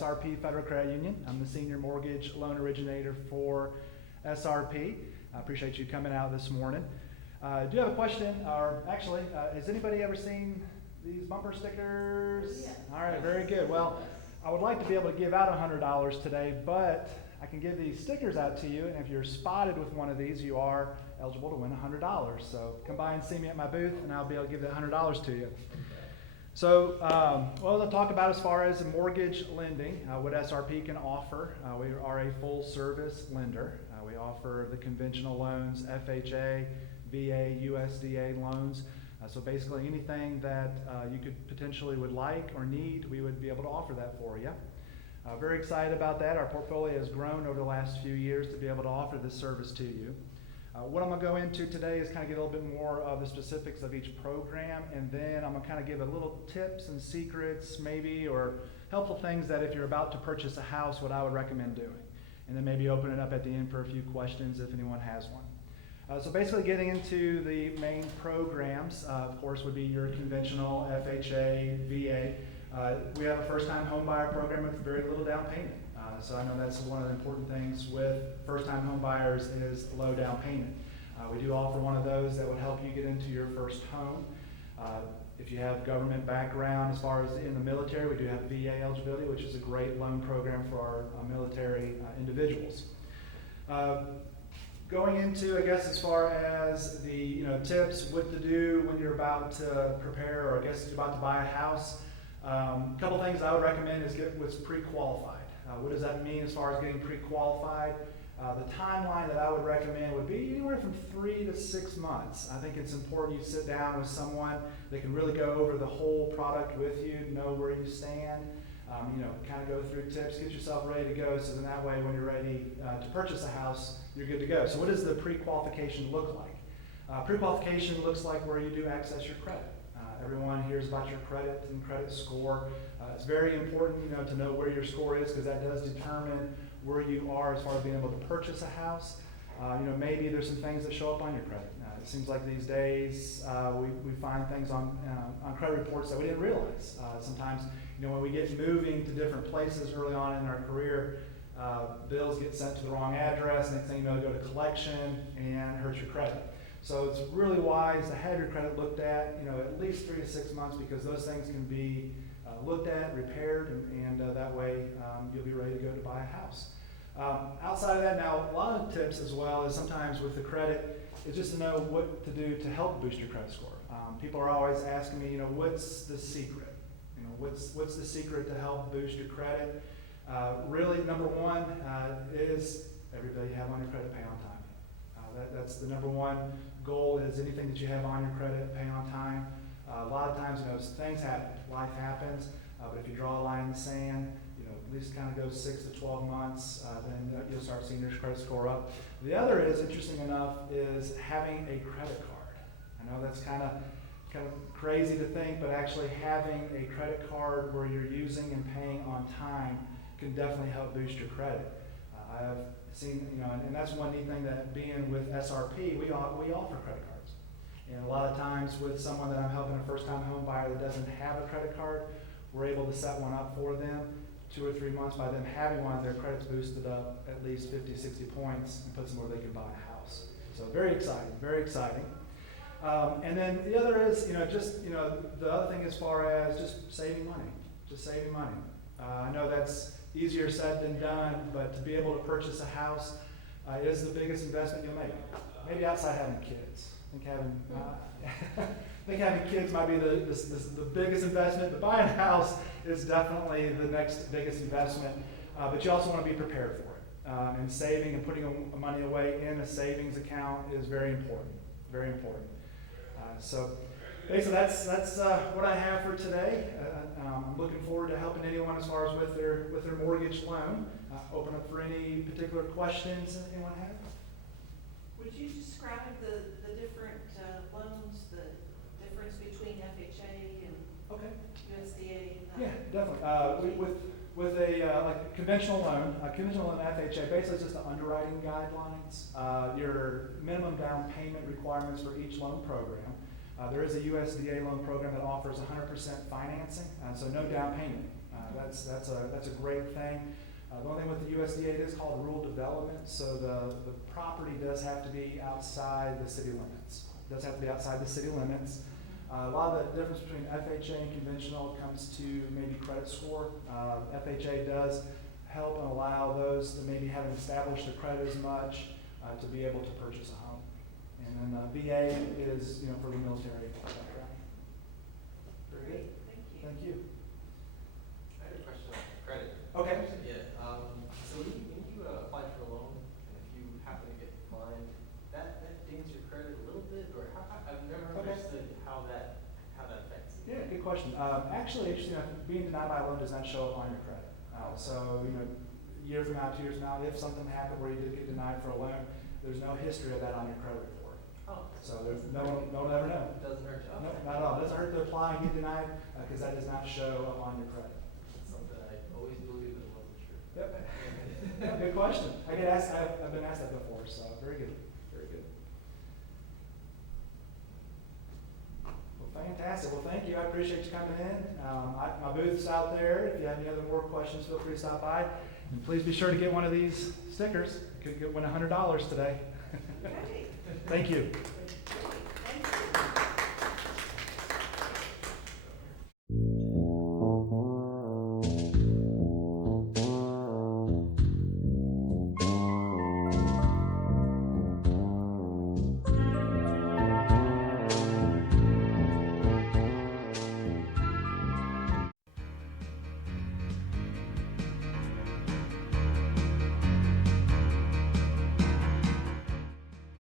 SRP Federal Credit Union. I'm the senior mortgage loan originator for SRP. I appreciate you coming out this morning. Do you have a question? Or actually, has anybody ever seen these bumper stickers? Yeah. All right, very good. Well, I would like to be able to give out $100 today, but I can give these stickers out to you, and if you're spotted with one of these, you are eligible to win $100. So come by and see me at my booth, and I'll be able to give that $100 to you. So, what I'll talk about as far as mortgage lending, what SRP can offer. We are a full-service lender. We offer the conventional loans, FHA, VA, USDA loans. So basically anything that you could potentially would like or need, we would be able to offer that for you. Very excited about that. Our portfolio has grown over the last few years to be able to offer this service to you. What I'm going to go into today is kind of get a little bit more of the specifics of each program, and then I'm going to kind of give a little tips and secrets maybe, or helpful things that if you're about to purchase a house, what I would recommend doing. And then maybe open it up at the end for a few questions if anyone has one. So basically getting into the main programs, of course, would be your conventional FHA, VA. We have a first-time home buyer program with very little down payment. So I know that's one of the important things with first-time home buyers is low down payment. We do offer one of those that would help you get into your first home. If you have government background as far as in the military, we do have VA eligibility, which is a great loan program for our military individuals. Going into, I guess, as far as the tips, what to do when you're about to prepare, or I guess you're about to buy a house. A couple things I would recommend is get what's pre-qualified. What does that mean as far as getting pre-qualified? The timeline that I would recommend would be anywhere from 3 to 6 months. I think it's important you sit down with someone that can really go over the whole product with you, know where you stand, kind of go through tips, get yourself ready to go, so then that way when you're ready to purchase a house, you're good to go. So what does the pre-qualification look like? Pre-qualification looks like where you do access your credit. Everyone hears about your credit and credit score. It's very important, to know where your score is, because that does determine where you are as far as being able to purchase a house. Maybe there's some things that show up on your credit. It seems like these days we find things on credit reports that we didn't realize. Sometimes, when we get moving to different places early on in our career, bills get sent to the wrong address. Next thing you know, go to collection and hurt your credit. So it's really wise to have your credit looked at, at least 3 to 6 months, because those things can be looked at, repaired, and that way you'll be ready to go to buy a house. Outside of that, now a lot of tips as well is sometimes with the credit is just to know what to do to help boost your credit score. People are always asking me, what's the secret? What's the secret to help boost your credit? Really, number one is everybody have on your credit, pay on time. That's the number one goal, is anything that you have on your credit, pay on time. A lot of times, things happen, life happens, but if you draw a line in the sand, at least kind of go 6 to 12 months, then you'll start seeing your credit score up. The other is, interesting enough, is having a credit card. I know that's kind of crazy to think, but actually having a credit card where you're using and paying on time can definitely help boost your credit. I've seen, and that's one neat thing that being with SRP, we offer credit cards. And a lot of times with someone that I'm helping, a first-time home buyer that doesn't have a credit card, we're able to set one up for them. 2 or 3 months by them having one, their credit's boosted up at least 50, 60 points and puts them where they can buy a house. So very exciting, very exciting. And then the other is, the other thing as far as just saving money. I know that's easier said than done, but to be able to purchase a house is the biggest investment you'll make. Maybe outside having kids. I think having kids might be the biggest investment, but buying a house is definitely the next biggest investment. But you also want to be prepared for it. And saving and putting money away in a savings account is very important. Very important. So basically, that's what I have for today. I'm looking forward to helping anyone as far as with their mortgage loan. Open up for any particular questions that anyone has. Would you describe the different loans, the difference between FHA and USDA? Yeah, definitely. With a like conventional loan, FHA, basically it's just the underwriting guidelines, your minimum down payment requirements for each loan program. There is a USDA loan program that offers 100% financing, so no down payment. That's a great thing. The only thing with the USDA, it is called rural development, so the property does have to be outside the city limits. It does have to be outside the city limits. A lot of the difference between FHA and conventional comes to maybe credit score. FHA does help and allow those that maybe haven't established their credit as much to be able to purchase a home. And then VA is, for the military background. Very good. Thank you. Thank you. I had a question on credit. Okay. Yeah, so when you apply for a loan, and if you happen to get declined, that dings your credit a little bit, or I've never Okay. understood how that affects it. Yeah, good question. Actually, interesting enough, being denied by a loan does not show up on your credit. So, year from now, 2 years from now, if something happened where you did get denied for a loan, there's no history of that on your credit report. Oh. So there's no one will ever know. It doesn't hurt you. No, Okay. not at all. It doesn't hurt to apply and get denied because that does not show up on your credit. It's something I always believed, but I wasn't sure. Yep. Yeah, good question. I get asked. I've been asked that before. So very good. Very good. Well, fantastic. Well, thank you. I appreciate you coming in. My booth's out there. If you have any other more questions, feel free to stop by. And please be sure to get one of these stickers. You could win $100 today. Great. Thank you.